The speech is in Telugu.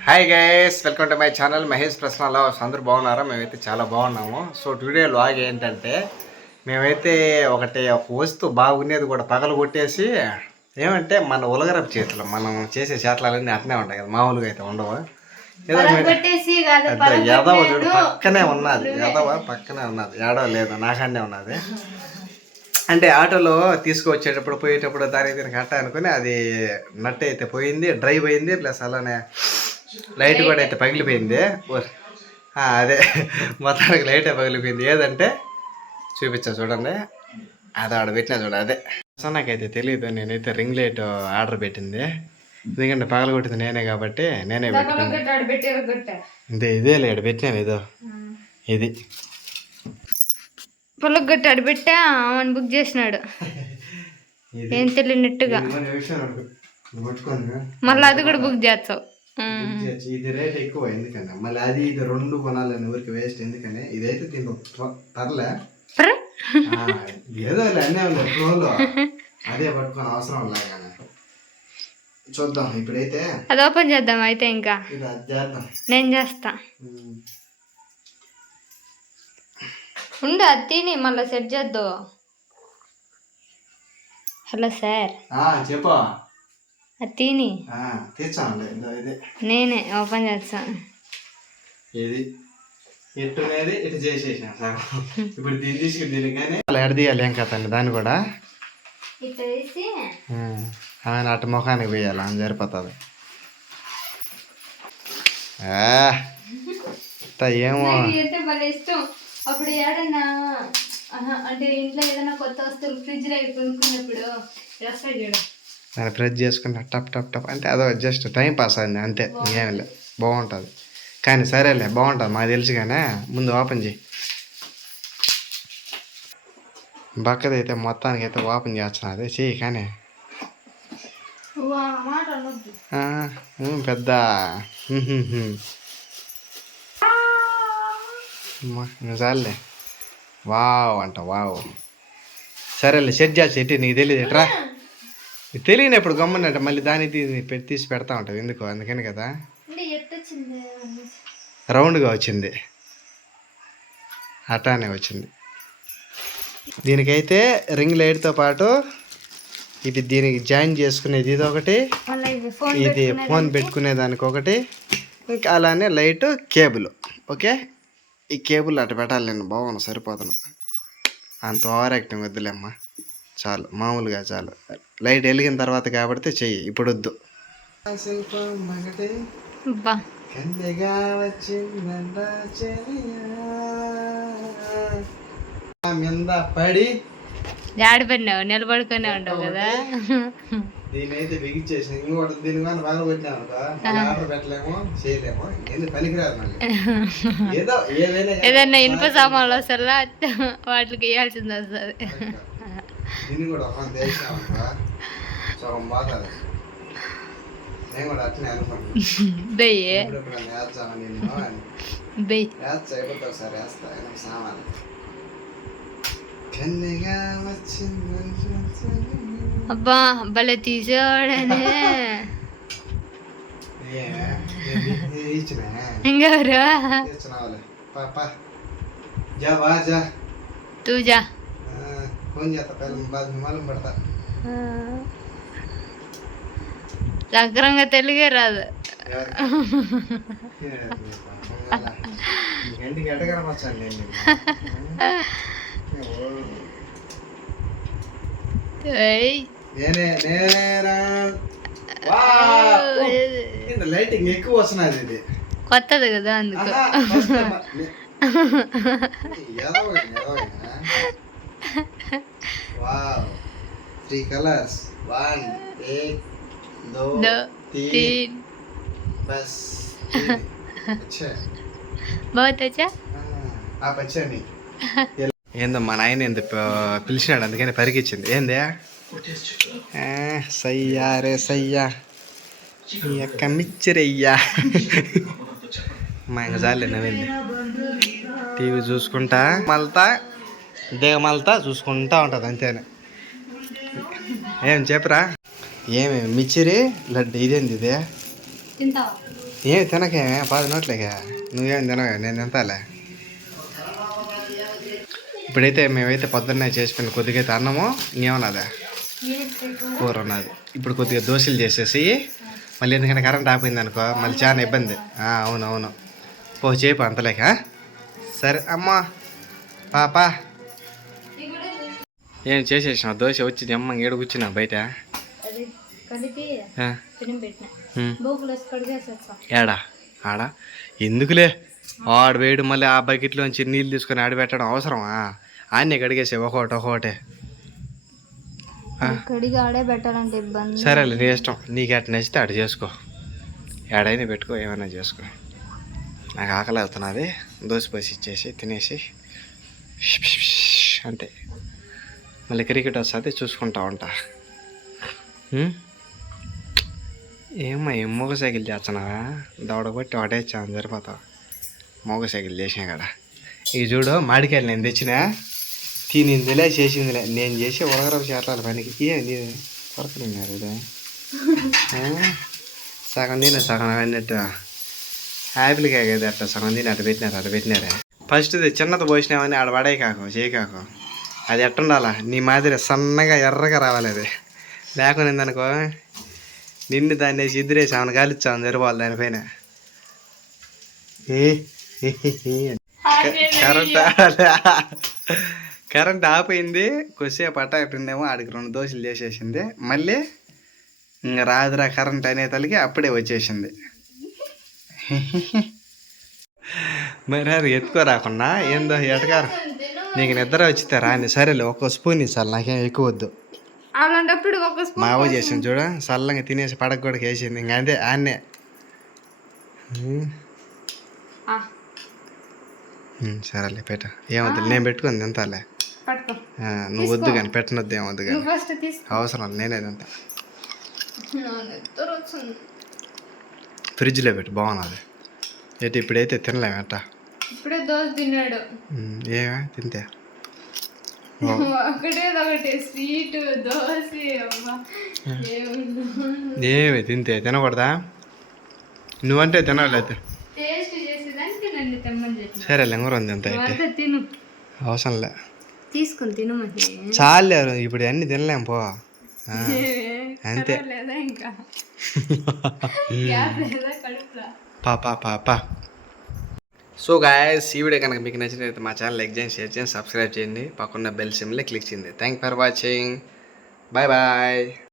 Hi guys welcome to my channel Mahesh ప్రశ్నలో అందరూ బాగున్నారా? మేమైతే చాలా బాగున్నాము. సో టుడే లాగ్ ఏంటంటే మేమైతే ఒకటి ఒక వస్తువు బాగునేది కూడా పగలు కొట్టేసి ఏమంటే మన ఉలగరపు చేతులు మనం చేసే చేతలన్నీ అట్నే ఉంటాయి కదా మామూలుగా అయితే ఉండవు. ఎదవ చూడు పక్కనే ఉన్నది. ఎదవ పక్కనే ఉన్నది. ఏడవ లేదు నాకన్నే ఉన్నది. అంటే ఆటోలో తీసుకువచ్చేటప్పుడు పోయేటప్పుడు దానికి దీనికి అట్ట అనుకుని అది నట్ అయితే పోయింది డ్రై పోయింది ప్లస్ అలానే లైట్ కూడా అయితే పగిలిపోయింది. అదే. మొత్తానికి లైట్ పగిలిపోయింది. ఏదంటే చూపించా చూడండి. అది ఆడ పెట్టినా చూడ అదే. సో నాకైతే తెలియదు నేనైతే రింగ్ లైట్ ఆర్డర్ పెట్టింది. ఎందుకంటే పగలగొట్టింది నేనే కాబట్టి నేనే ఇదే ఇదే లేడు పెట్టినాను ఇదో ఇది. పొలకు గట్టి అడిపెట్టా ఆమెను బుక్ చేసినాడు. ఏం తెలియనట్టుగా. మళ్ళీ అది కూడా బుక్ చేస్తావు. ఇది రేట్ ఎక్కువ ఎందుకంటే మళ్ళీ అది ఇది రెండు కొనాలని ఊరికి వేస్ట్ ఎందుకని? ఇదైతే ప- పర్లే ఏదో అన్నీ ఫ్లోలో అదే పట్టుకొని అవసరం లాగానే. చూద్దాం ఇప్పుడైతే అది ఓపెన్ చేద్దాం అయితే ఇంకా. నేను చేస్తా. ఉండు అది తిని మళ్ళీ సెట్ చేద్దు. Hello sir. చెప్పు. అది తిని ఆ, తీర్చాంలే ఇదో ఇది. నేనే ఓపెన్ చేస్తా. ఇది ఇటు చేసేసిన ఇప్పుడు దీన్ని తీసుకుని దీనికి కానీ ఎడ తీయాలి ఏం కథ దాన్ని కూడా? ఆయన అటు ముఖానికి పోయాలి అని సరిపోతుంది. ఏమో. అప్పుడు ఏడన్నా అంటే ఇంట్లో ఏదైనా కొత్త వస్తువులు ఫ్రిడ్జ్లో కొనుక్కున్నప్పుడు వస్తాయి చూడు. దాన్ని ప్రెస్ చేసుకున్న టప్ టప్ టప్. అంటే అదో జస్ట్ టైం పాస్ అయింది అంతే. లేదు. బాగుంటుంది. కానీ సరేలే బాగుంటుంది. మాకు తెలుసు కానీ ముందు ఓపెన్ చేయి. బక్కదైతే మొత్తానికి అయితే ఓపెన్ చేస్తున్నా అదే చెయ్యి కానీ పెద్ద. చాలులే. వావ్ అంట వావ్. సరేలే సెట్ చేసి ఎట్టి నీకు తెలియదు ఎట్రా? తెలియనప్పుడు గమ్మనంట మళ్ళీ దాన్ని పెట్టి తీసి పెడతా ఉంటావు ఎందుకు? అందుకని కదా. రౌండ్గా వచ్చింది. అటానే వచ్చింది. దీనికైతే రింగ్ లైట్తో పాటు ఇది దీనికి జాయిన్ చేసుకునేది ఇది ఒకటి ఇది ఫోన్ పెట్టుకునే దానికి ఒకటి ఇంకా అలానే లైట్ కేబుల్. ఓకే? ఈ కేబుల్ అటు పెట్టాలి నేను బాగున్నా సరిపోతాను అంత ఓవర్ యాక్టింగ్ వద్దులేమ్మా. చాలు మామూలుగా చాలు. లైట్ వెలిగిన తర్వాత కాబట్టి చెయ్యి ఇప్పుడు వద్దు పడి. జాడి పడినావు? నిలబడుకునే ఉండవు కదా. ఇంకోటి దీని కానీ బాగా పెట్టినాం అనుకో మళ్ళీ ఆర్డర్ పెట్టలేము చేయలేము మళ్ళీ. ఏదో ఏదైనా కానీ ఏదన్నా ఇనుప సామాన్లు వస్తారా వాటికి వేయాల్సింది వస్తుంది. దీన్ని కూడా ఒక దేశం అనుకో సగం పోతుంది నేను కూడా అట్లనే అనుకున్నాను బెయ్యి ఇప్పుడు ఇప్పుడు వేస్తామని నిన్ను? అని బెయ్యి వేస్తా అయిపోతే ఒకసారి వేస్తా నాకు సామాన్. కన్నెగా వచ్చిందంటే అబ్బా భలే తీసేవాడనే. ఇంకెవరు? పాపా జా బా జా. తూజా ఆ, ఫోన్ చేస్తా బాధ మలం పడతా సక్రంగా తెలుగే రాదు లైటింగ్ ఎక్కువ వస్తున్నది ఇది. కొత్తది కదా అందుకు. వావ్ త్రీ కలర్స్ వన్ एक दो दो तीन तीन बस तीन। अच्छा బాగుంది వచ్చా ఆ పచ్చని ఏందో మా నాయన ఏందో ప- పిలిచినాడు అందుకని పరిగెచ్చింది ఏందే ఆ, సయ్యా రే సయ్యా ఈ యొక్క మిచ్చరయ్యా మా ఇంక చాలే నవ్వింది టీవీ చూసుకుంటా మల్తా దిగమల్తా చూసుకుంటా ఉంటుంది అంతేనే. ఏం చెప్పరా? ఏమి మిచ్చిరి? లడ్డు ఇదేంది ఇదే? తింటావా? ఏం తినకే పది నోట్లేక. నువ్వేం తినవే నేను తింటాలే. ఇప్పుడైతే మేమైతే పొద్దున్నే చేసుకుని కొద్దిగా అయితే అన్నము ఇంకేమన్నదా? కూర ఉన్నది. ఇప్పుడు కొద్దిగా దోశలు చేసేసి మళ్ళీ ఎందుకంటే కరెంట్ ఆపోయింది అనుకో మళ్ళీ చాలా ఇబ్బంది. ఆ, అవును అవును. పో చేపు అంతలేక సరే అమ్మా పాపా. ఏం చేసేసినావు దోశ వచ్చి అమ్మ ఏడు కూర్చున్నా బయట. ఏడా? ఆడ? ఎందుకులే? ఆడు వేయడం మళ్ళీ ఆ బకెట్లోంచి నీళ్ళు తీసుకొని ఆడబెట్టడం అవసరమా? ఆన్నే కడిగేసే ఒకటి ఒకటే. కడిగి ఆడే పెట్టాలంటే ఇబ్బంది. సరేలే నీ ఇష్టం. నీకు ఎట్ట నచ్చితే అటు చేసుకో. ఏడైనా పెట్టుకో ఏమైనా చేసుకో. నాకు ఆకలి అవుతున్నది. దోశ పోసి ఇచ్చేసి తినేసి. అంతే. మళ్ళీ క్రికెట్ వస్తుంది చూసుకుంటా ఉంటా? ఏమ్మా ఏం మూగ సైకిల్ చేస్తున్నావా? దవడ కొట్టి వాటేచ్చాను సరిపోతావు? మూగ సైకిల్ చేసినా కదా. ఇవి చూడు మాడికాయలు నేను తెచ్చినా తినిందిలే చేసిందిలే. నేను చేసి ఉరగరపు చేట్లాల పనికి కొరకలున్నారు ఇదే? సగం తినే సగం అన్నట్టు యాపిల్ కాయ కదా అట్లా సగం తిని అట్లా పెట్టినారు అట్లా పెట్టినారే. ఫస్ట్ చిన్నది పోసినామని ఆడ పడే కాకు చేయి కాకు. అది ఎట్టుండాలా నీ మాదిరి సన్నగా ఎర్రగా రావాలి అది. లేకుండా అనుకో నిన్ను దాన్ని వేసి ఇద్దరేసి ఆమెను కాలిచ్చాము సరిపోవాలి దానిపైన కరెంట్ కరెంట్ ఆపోయింది కొద్దిసేపు అట్ట ఇటుండేమో ఆడికి రెండు దోశలు చేసేసింది. మళ్ళీ ఇంకా రాదురా కరెంట్ అనే తలకి అప్పుడే వచ్చేసింది. మరి అది ఎత్తుకోరాకుండా ఏందో ఎటకారు? నీకు నిద్ర వచ్చితే రాని సరేలే ఒక స్పూన్ ఇస్తాను నాకేం ఎక్కువ వద్దు. అలాంటప్పుడు ఒక మా అవ్వ చేసింది చూడ చల్లంగా తినేసి పడక కూడా వేసింది ఇంకా అంతే ఆన్నే. సరేలే పెట్ట. ఏమవుతుంది నేను పెట్టుకుని తింటాలే. పట్టుకో. ఆ, నువ్వు వద్దు కానీ పెట్టనొద్దు ఏమొద్దు కానీ. అవసరం నేనే వచ్చింది. ఫ్రిడ్జ్లో పెట్టు బాగున్నది. అయితే ఇప్పుడైతే తినలేము ఎట్ట ఇప్పుడే దోశ తిన్నాడు. ఏమే తింటే? ఒకటే ఒకటి స్వీట్ దోశ ఏమి తింటే? తినకూడదా? నువ్వంటే తినలేదు సరే లెంగరం అయితే. అంతా తిను. అవసరం లే తీసుకుని తిను చాలే ఇప్పుడు అన్ని తినలేం పో. అంతే. లేదా? ఇంకా గ్యాస్ లేదా కడుపులా పా పా పా పా సో గాయస్ ఈ వీడియో కనుక మీకు నచ్చినట్లయితే మా ఛానల్ లైక్ చేయండి షేర్ చేయండి సబ్స్క్రైబ్ చేయండి. పక్కన బెల్ సిమ్లే క్లిక్ చేయండి. Thank for watching bye bye